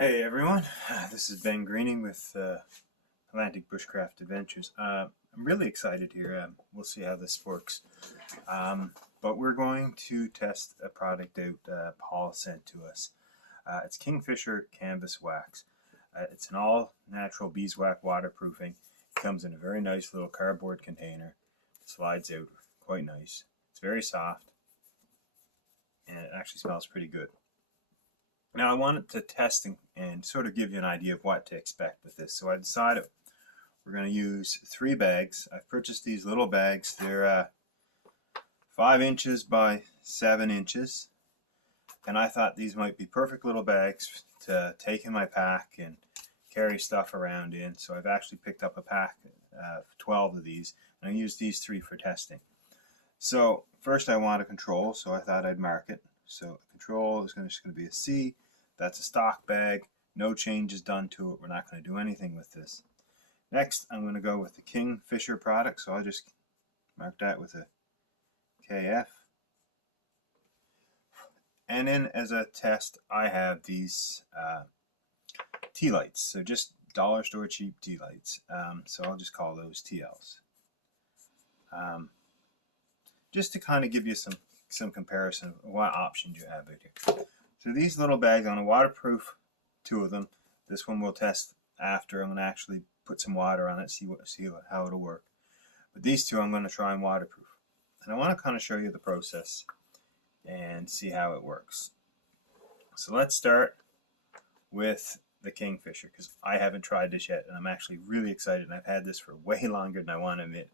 Hey everyone, this is Ben Greening with Atlantic Bushcraft Adventures. I'm really excited here. We'll see how this works. But we're going to test a product out Paul sent to us. It's Kingfisher Canvas Wax. It's an all-natural beeswax waterproofing. It comes in a very nice little cardboard container. It slides out quite nice. It's very soft and it actually smells pretty good. Now I wanted to test and sort of give you an idea of what to expect with this. So I decided we're going to use 3 bags. I've purchased these little bags. They're 5 inches by 7 inches. And I thought these might be perfect little bags to take in my pack and carry stuff around in. So I've actually picked up a pack of 12 of these. And I used these 3 for testing. So first I want a control, so I thought I'd mark it. So control is just going to be a C. That's a stock bag. No changes done to it. We're not going to do anything with this. Next, I'm going to go with the Kingfisher product. So I'll just mark that with a KF. And then as a test, I have these Tealights. So just dollar store cheap Tealights. So I'll just call those TLs. Just to kind of give you some comparison of what options you have out here. So these little bags, I'm going to waterproof 2 of them. This one we'll test after. I'm going to actually put some water on it, see how it'll work. But these 2 I'm going to try and waterproof. And I want to kind of show you the process and see how it works. So let's start with the Kingfisher, because I haven't tried this yet and I'm actually really excited, and I've had this for way longer than I want to admit,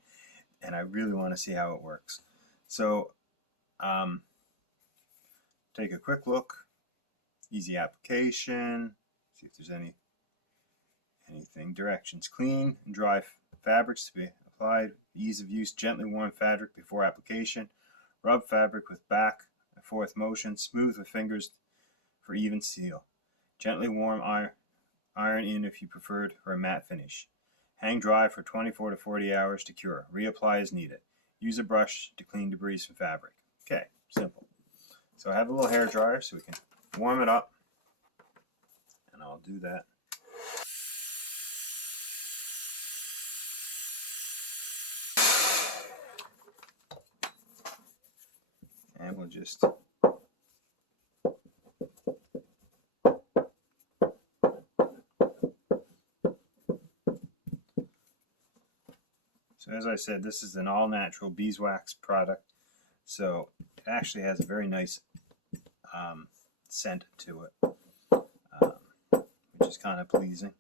and I really want to see how it works. So take a quick look. Easy application. See if there's anything. Directions: clean and dry fabrics to be applied. Ease of use: gently warm fabric before application. Rub fabric with back and forth motion. Smooth with fingers for even seal. Gently warm iron in if you preferred, or a matte finish. Hang dry for 24 to 40 hours to cure. Reapply as needed. Use a brush to clean debris from fabric. Okay, simple. So I have a little hair dryer so we can warm it up, and I'll do that. And we'll just So as I said, this is an all-natural beeswax product, so it actually has a very nice scent to it, which is kind of pleasing.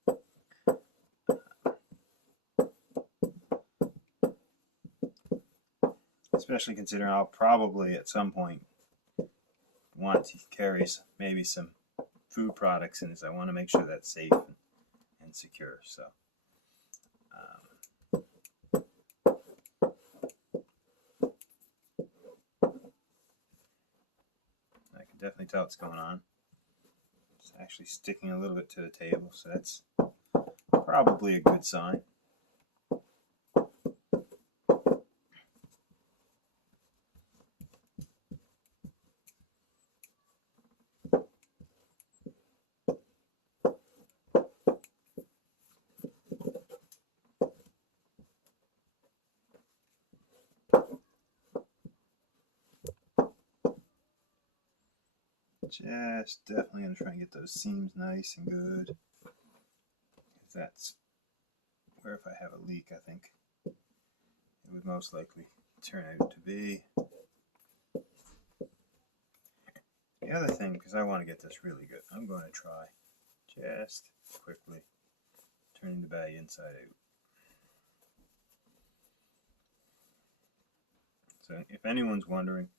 Especially considering I'll probably at some point want to carry maybe some food products in this. I want to make sure that's safe and secure. So I can definitely tell what's going on. It's actually sticking a little bit to the table, so that's probably a good sign. Just definitely going to try and get those seams nice and good. That's where, if I have a leak, I think it would most likely turn out to be. The other thing, because I want to get this really good, I'm going to try just quickly turning the bag inside out. So if anyone's wondering,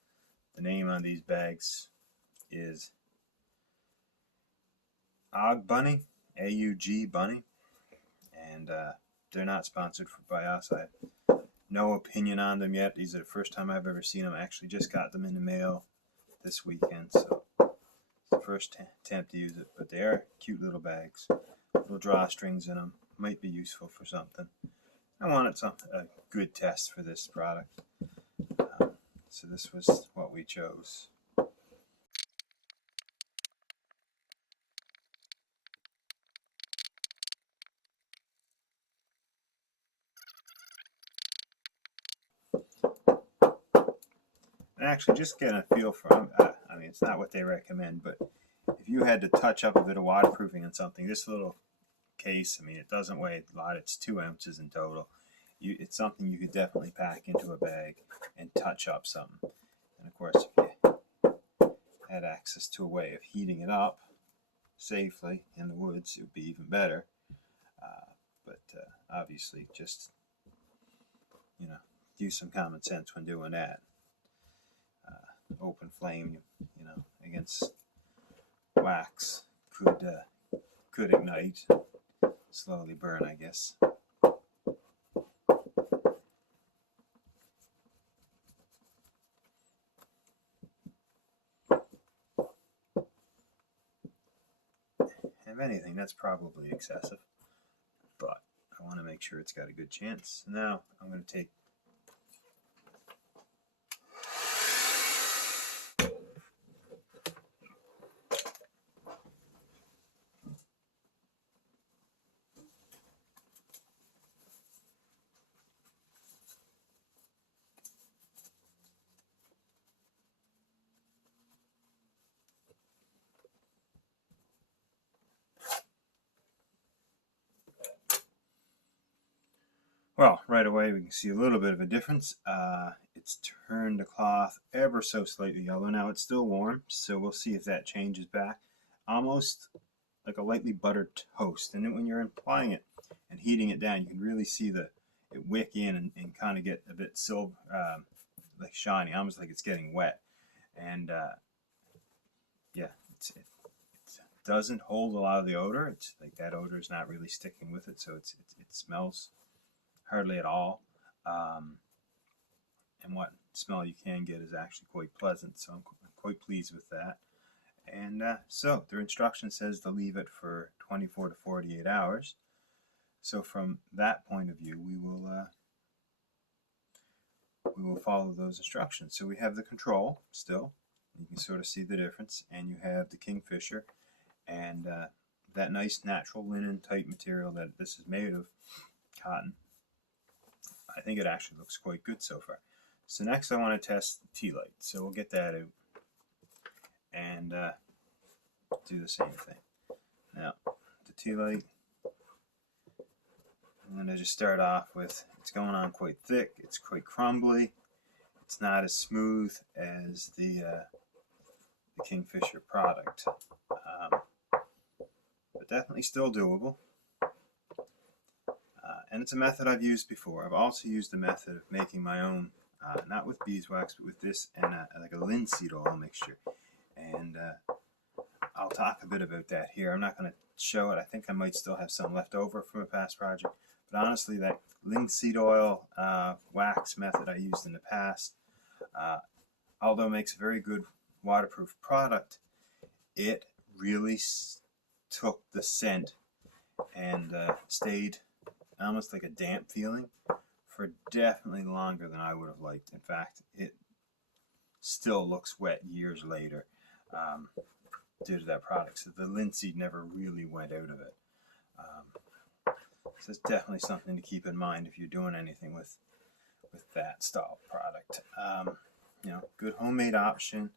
the name on these bags is AUG Bunny, A-U-G Bunny, and they're not sponsored by us. I have no opinion on them yet. These are the first time I've ever seen them. I actually just got them in the mail this weekend, so it's the first attempt to use it. But they are cute little bags, little drawstrings in them. Might be useful for something. I wanted a good test for this product, so this was what we chose. actually just get a feel for, I mean, it's not what they recommend, but if you had to touch up a bit of waterproofing on something, this little case, I mean, it doesn't weigh a lot. It's 2 ounces in total. It's something you could definitely pack into a bag and touch up something. And of course, if you had access to a way of heating it up safely in the woods, it would be even better. But obviously, just, you know, use some common sense when doing that. Open flame, you know, against wax could ignite, slowly burn, I guess. If anything, that's probably excessive, but I want to make sure it's got a good chance. Now I'm going to take well, right away we can see a little bit of a difference. It's turned the cloth ever so slightly yellow. Now it's still warm, so we'll see if that changes back. Almost like a lightly buttered toast. And then when you're applying it and heating it down, you can really see it wick in and kind of get a bit silver, like shiny, almost like it's getting wet. And yeah, it doesn't hold a lot of the odor. It's like that odor is not really sticking with it, so it smells hardly at all. And what smell you can get is actually quite pleasant, so I'm quite pleased with that. And so their instruction says to leave it for 24 to 48 hours. So from that point of view, we will follow those instructions. So we have the control still. You can sort of see the difference, and you have the Kingfisher and that nice natural linen type material that this is made of, cotton. I think it actually looks quite good so far. So next I want to test the Tealight. So we'll get that out and do the same thing. Now, the Tealight, I'm going to just start off with, it's going on quite thick, it's quite crumbly, it's not as smooth as the Kingfisher product, but definitely still doable. And it's a method I've used before. I've also used the method of making my own, not with beeswax, but with this and like a linseed oil mixture. And I'll talk a bit about that here. I'm not going to show it. I think I might still have some left over from a past project. But honestly, that linseed oil wax method I used in the past, although it makes a very good waterproof product, it really took the scent and stayed almost like a damp feeling for definitely longer than I would have liked. In fact, it still looks wet years later due to that product. So the linseed never really went out of it. So it's definitely something to keep in mind if you're doing anything with that style product. You know, good homemade option.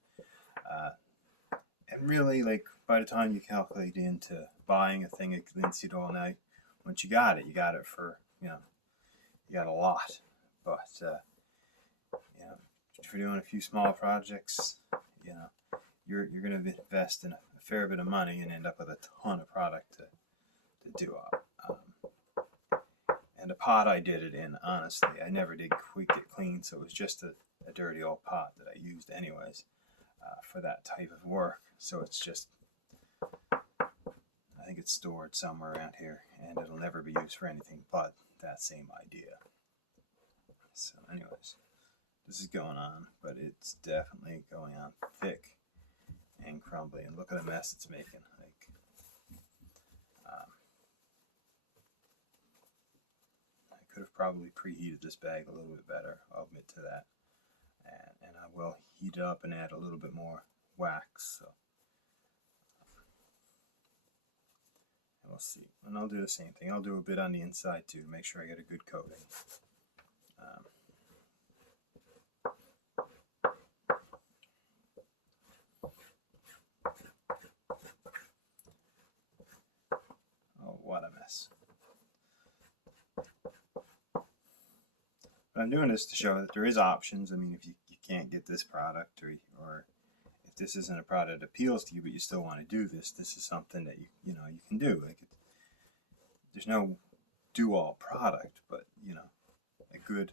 And really, like, by the time you calculate into buying a thing of linseed oil, now once you got it for, you know, you got a lot. But you know, if you're doing a few small projects, you know, you're going to invest in a fair bit of money and end up with a ton of product to do up. And the pot I did it in, honestly, I never did quite get clean, so it was just a dirty old pot that I used anyways for that type of work. So it's just, I think it's stored somewhere around here, and it'll never be used for anything but that same idea. So anyways, this is going on, but it's definitely going on thick and crumbly, and look at the mess it's making. Like, I could have probably preheated this bag a little bit better, I'll admit to that. And I will heat it up and add a little bit more wax. So. And we'll see. And I'll do the same thing. I'll do a bit on the inside too to make sure I get a good coating. But I'm doing this to show that there is options. I mean, if you can't get this product, or if this isn't a product that appeals to you, but you still want to do this, this is something that you can do. Like there's no do-all product, but a good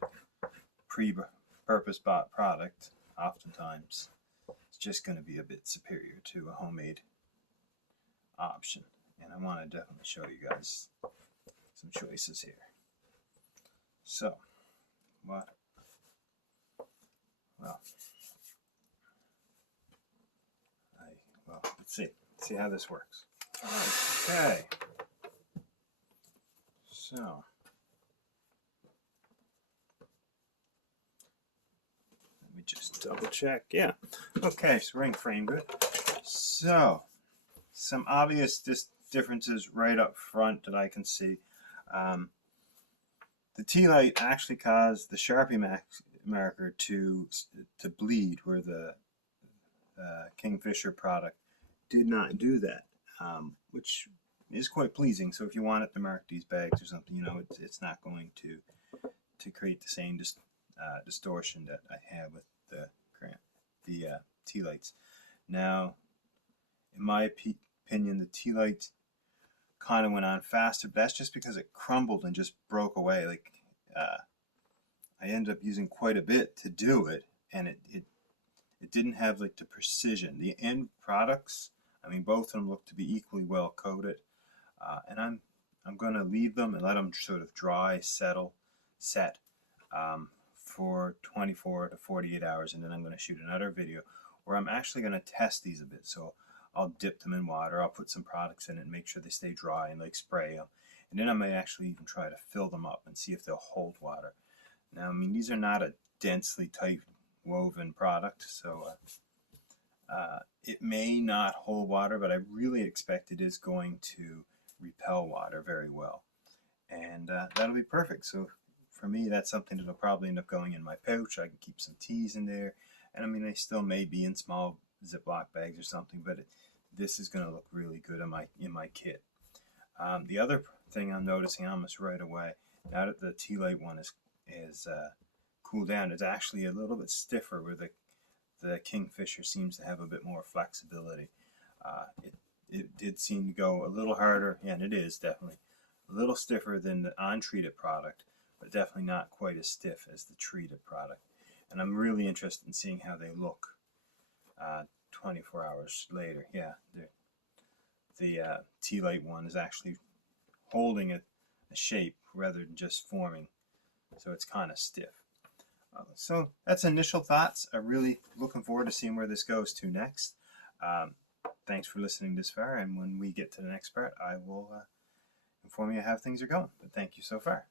purpose bought product oftentimes is just going to be a bit superior to a homemade option. And I want to definitely show you guys some choices here. So, well, let's see how this works. Okay. So, let me just double check. Yeah. Okay, so ring frame, good. So, some obvious differences right up front that I can see. The Tealight actually caused the Sharpie marker to bleed, where the Kingfisher product did not do that, which is quite pleasing. So if you wanted to mark these bags or something, it's not going to create the same distortion that I have with the Tealights. Now, in my opinion, the Tealight kind of went on faster, but that's just because it crumbled and just broke away. Like I ended up using quite a bit to do it, and it didn't have like the precision. The end products, I mean, both of them look to be equally well coated, and I'm going to leave them and let them sort of dry, set for 24 to 48 hours, and then I'm going to shoot another video where I'm actually going to test these a bit. So I'll dip them in water, I'll put some products in it and make sure they stay dry, and like spray them, and then I may actually even try to fill them up and see if they'll hold water. Now, I mean, these are not a densely tight woven product, so it may not hold water, but I really expect it is going to repel water very well, and that'll be perfect. So for me, that's something that'll probably end up going in my pouch. I can keep some teas in there, and I mean, they still may be in small Ziploc bags or something, but this is going to look really good in my kit. The other thing I'm noticing almost right away, now that the Tealight one is cooled down, it's actually a little bit stiffer, where the Kingfisher seems to have a bit more flexibility. It did seem to go a little harder, and it is definitely a little stiffer than the untreated product, but definitely not quite as stiff as the treated product. And I'm really interested in seeing how they look 24 hours later. Yeah, the Tealight one is actually holding a shape rather than just forming, so it's kind of stiff. So that's initial thoughts. I'm really looking forward to seeing where this goes to next. Thanks for listening this far, and when we get to the next part, I will inform you how things are going. But thank you so far.